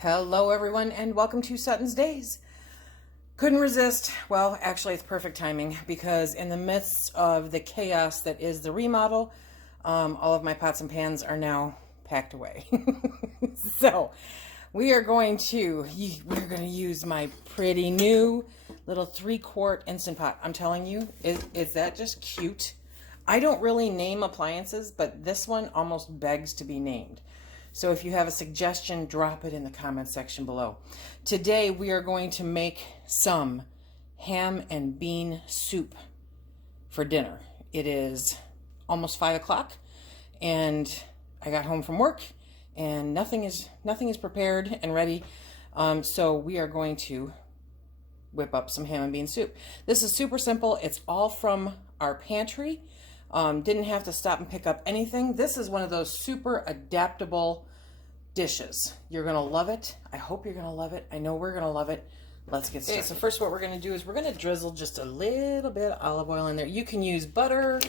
Hello everyone and welcome to SuttonsDaze. Couldn't resist. Well, actually it's perfect timing because in the midst of the chaos that is the remodel, all of my pots and pans are now packed away. So we're going to use my pretty new little 3-quart Instant Pot. I'm telling you, is that just cute? I don't really name appliances, but this one almost begs to be named. So if you have a suggestion, drop it in the comment section below. Today we are going to make some ham and bean soup for dinner. It is almost 5 o'clock and I got home from work and nothing is prepared and ready. So we are going to whip up some ham and bean soup. This is super simple. It's all from our pantry. Didn't have to stop and pick up anything. This is one of those super adaptable dishes. You're gonna love it. I hope you're gonna love it. I know we're gonna love it. Let's get started. Okay, so first what we're gonna do is we're gonna drizzle just a little bit of olive oil in there. You can use butter,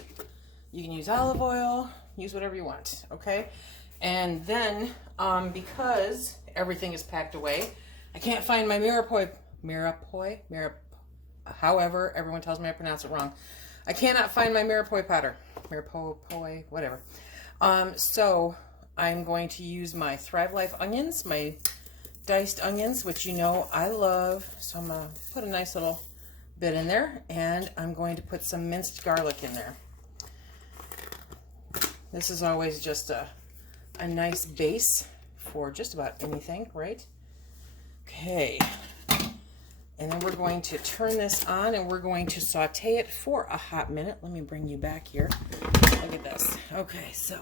you can use olive oil, use whatever you want, okay? And then, because everything is packed away, I can't find my however everyone tells me I pronounce it wrong. I cannot find my Mirepoix, whatever. So I'm going to use my Thrive Life onions, my diced onions, which you know I love. So I'm gonna put a nice little bit in there, and I'm going to put some minced garlic in there. This is always just a nice base for just about anything, right? Okay. And then we're going to turn this on and we're going to saute it for a hot minute. Let me bring you back here. Look at this. Okay, so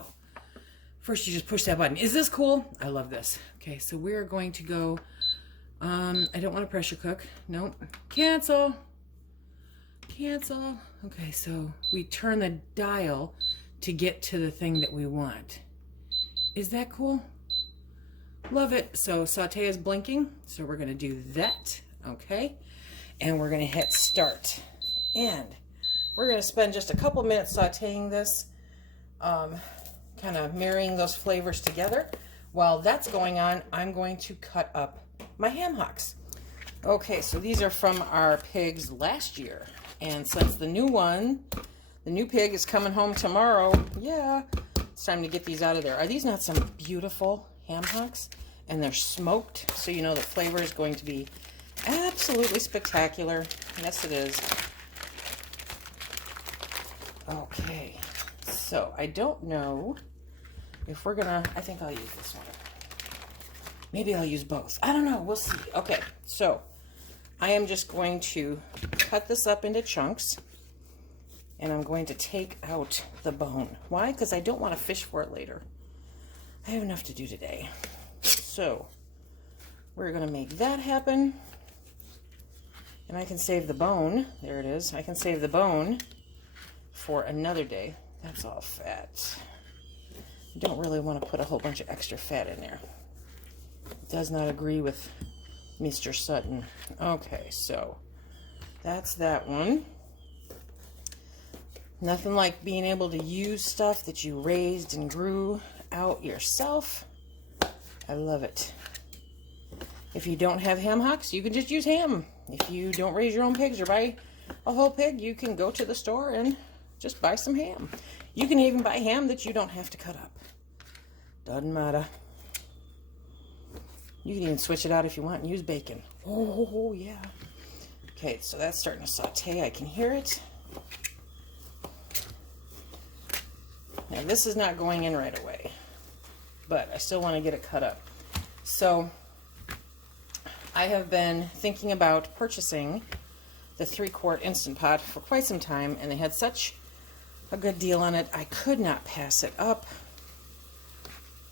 first you just push that button. Is this cool? I love this. Okay, so we're going to go, I don't want to pressure cook. Nope. Cancel. Cancel. Okay, so we turn the dial to get to the thing that we want. Is that cool? Love it. So saute is blinking, so we're going to do that. Okay, and we're going to hit start, and we're going to spend just a couple minutes sauteing this, kind of marrying those flavors together. While that's going on, I'm going to cut up my ham hocks. Okay, so these are from our pigs last year, and since the new pig is coming home tomorrow, yeah, it's time to get these out of there. Are these not some beautiful ham hocks? And they're smoked, so you know the flavor is going to be absolutely spectacular. Yes, it is. Okay, so I don't know if we're gonna, I think I'll use this one. Maybe I'll use both. I don't know, we'll see. Okay, so I am just going to cut this up into chunks, and I'm going to take out the bone. Why? Because I don't want to fish for it later. I have enough to do today. So we're gonna make that happen. And I can save the bone. There it is. I can save the bone for another day. That's all fat. I don't really want to put a whole bunch of extra fat in there. It does not agree with Mr. Sutton. Okay, so that's that one. Nothing like being able to use stuff that you raised and grew out yourself. I love it. If you don't have ham hocks, you can just use ham. If you don't raise your own pigs or buy a whole pig, you can go to the store and just buy some ham. You can even buy ham that you don't have to cut up. Doesn't matter. You can even switch it out if you want and use bacon. Oh, yeah. Okay, so that's starting to saute. I can hear it. Now, this is not going in right away, but I still want to get it cut up. So I have been thinking about purchasing the 3-quart Instant Pot for quite some time, and they had such a good deal on it, I could not pass it up.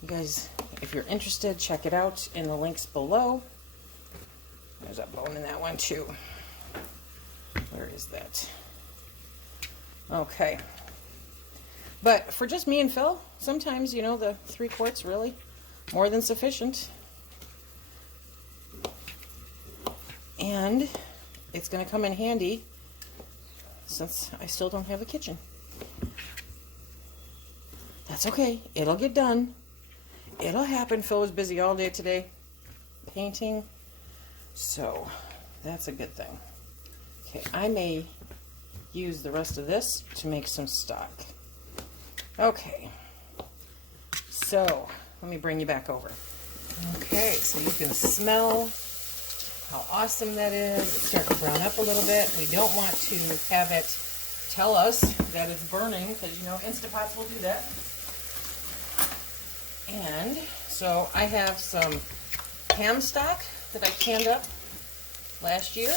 You guys, if you're interested, check it out in the links below. There's a bone in that one too. Where is that? Okay. But for just me and Phil, sometimes, you know, the 3 quarts really more than sufficient. And it's going to come in handy since I still don't have a kitchen. That's okay. It'll get done. It'll happen. Phil was busy all day today. painting, so that's a good thing. Okay, I may use the rest of this to make some stock. Okay, so let me bring you back over. Okay, so you can smell how awesome that is. It's starting to brown up a little bit. We don't want to have it tell us that it's burning, because you know Instant Pots will do that. And so I have some ham stock that I canned up last year.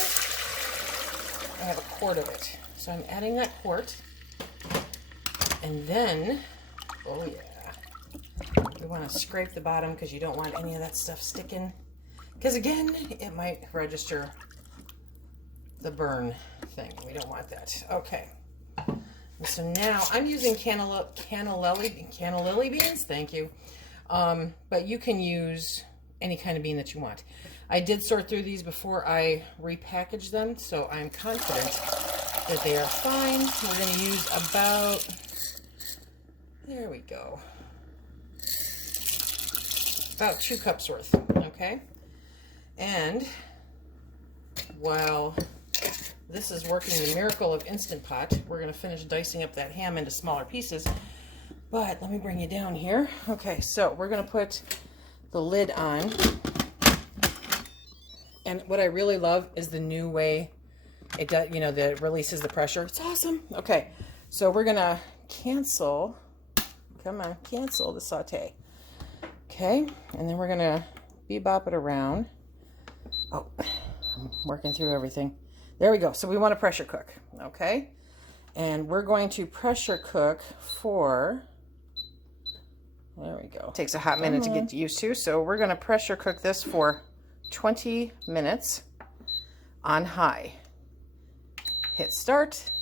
I have a quart of it. So I'm adding that quart. And then, oh yeah, we want to scrape the bottom because you don't want any of that stuff sticking. Because again, it might register the burn thing. We don't want that. Okay. And so now I'm using cannellini beans. Thank you. But you can use any kind of bean that you want. I did sort through these before I repackaged them, so I'm confident that they are fine. We're going to use about, there we go, about 2 cups worth, okay? And while this is working the miracle of Instant Pot, we're going to finish dicing up that ham into smaller pieces. But let me bring you down here. Okay, so we're going to put the lid on. And what I really love is the new way it does, you know, that it releases the pressure. It's awesome. Okay, so we're going to cancel, come on, cancel the saute. Okay, and then we're going to bebop it around. Oh, I'm working through everything. There we go. So we want to pressure cook, okay? And we're going to pressure cook for, there we go. It takes a hot minute to get used to, so we're going to pressure cook this for 20 minutes on high. Hit start.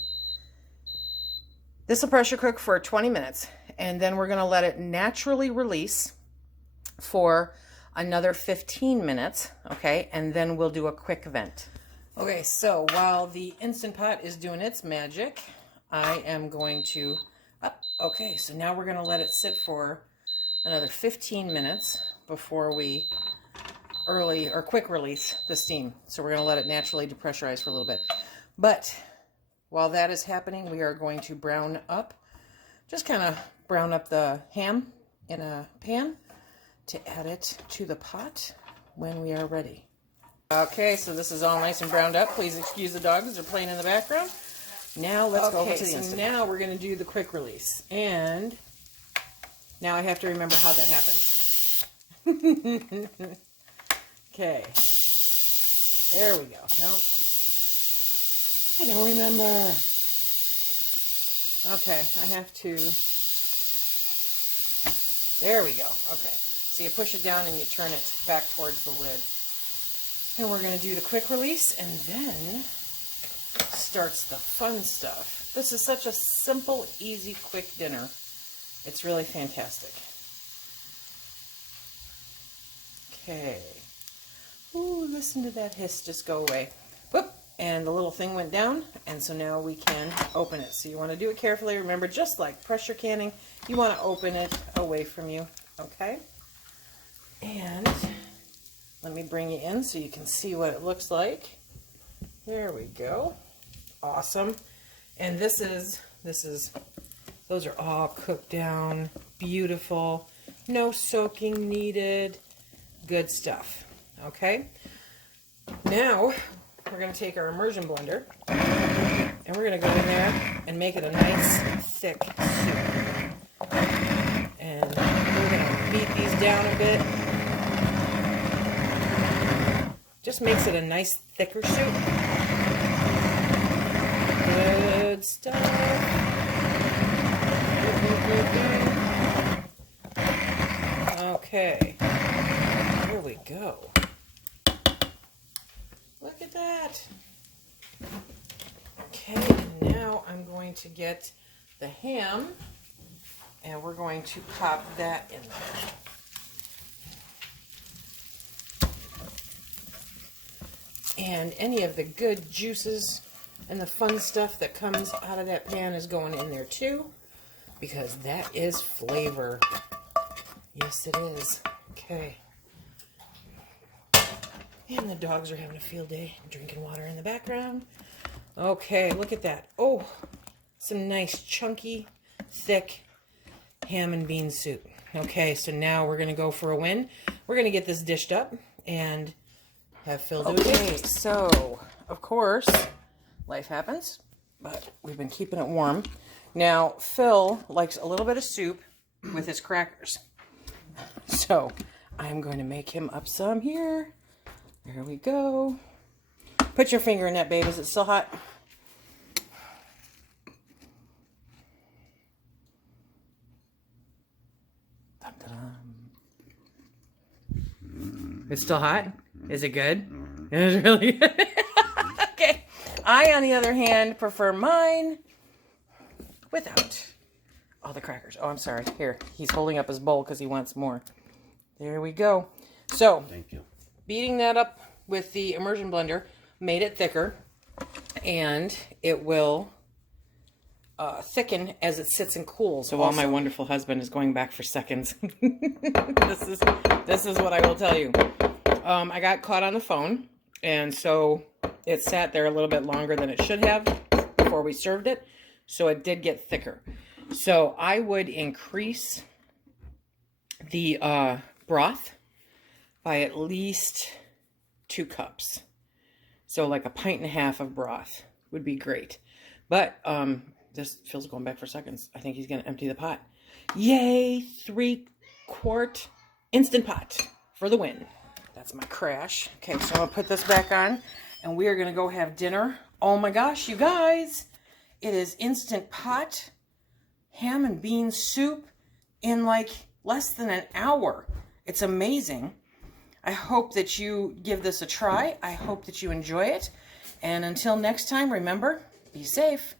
This will pressure cook for 20 minutes, and then we're going to let it naturally release for another 15 minutes, okay? And then we'll do a quick vent. Okay, so while the Instant Pot is doing its magic, I am going to, okay, so now we're going to let it sit for another 15 minutes before we quick release the steam. So we're going to let it naturally depressurize for a little bit. But while that is happening, we are going to brown up, just kind of brown up the ham in a pan to add it to the pot when we are ready. Okay, so this is all nice and browned up. Please excuse the dogs, they're playing in the background. Now let's go over to the Instant. Now we're going to do the quick release. And now I have to remember how that happens. Okay. There we go. Nope. I don't remember. Okay, I have to... There we go. Okay. So you push it down and you turn it back towards the lid. And we're going to do the quick release, and then starts the fun stuff. This is such a simple, easy, quick dinner. It's really fantastic. Okay. Ooh, listen to that hiss just go away. Whoop, and the little thing went down, and so now we can open it. So you want to do it carefully. Remember, just like pressure canning, you want to open it away from you, okay? And let me bring you in so you can see what it looks like. There we go. Awesome. And this is, those are all cooked down, beautiful, no soaking needed, good stuff. Okay. Now we're going to take our immersion blender and we're going to go in there and make it a nice thick soup. And we're going to beat these down a bit. Just makes it a nice thicker soup. Good stuff. Okay, here we go. Look at that. Okay, and now I'm going to get the ham and we're going to pop that in there. And any of the good juices and the fun stuff that comes out of that pan is going in there too, because that is flavor. Yes, it is. Okay. And the dogs are having a field day, drinking water in the background. Okay, look at that. Oh, some nice chunky, thick ham and bean soup. Okay, so now we're going to go for a win. We're going to get this dished up and have Phil do it. Okay, so, of course, life happens, but we've been keeping it warm. Now, Phil likes a little bit of soup with his crackers. So, I'm going to make him up some here. There we go. Put your finger in that, babe. Is it still hot? Dun, dun, dun. It's still hot? Is it good? It is really good. Okay. I, on the other hand, prefer mine without all the crackers. Oh, I'm sorry. Here. He's holding up his bowl because he wants more. There we go. So, thank you. Beating that up with the immersion blender made it thicker, and it will thicken as it sits and cools. So while my wonderful husband is going back for seconds, this is what I will tell you. I got caught on the phone, and so it sat there a little bit longer than it should have before we served it, so it did get thicker. So I would increase the broth by at least 2 cups. So like a 1.5 pints of broth would be great. But this Phil's going back for seconds. I think he's going to empty the pot. Yay! 3-quart Instant Pot for the win. That's my crash. Okay, so I'm going to put this back on, and we are going to go have dinner. Oh my gosh, you guys! It is Instant Pot ham and bean soup in like less than an hour. It's amazing. I hope that you give this a try. I hope that you enjoy it. And until next time, remember, be safe.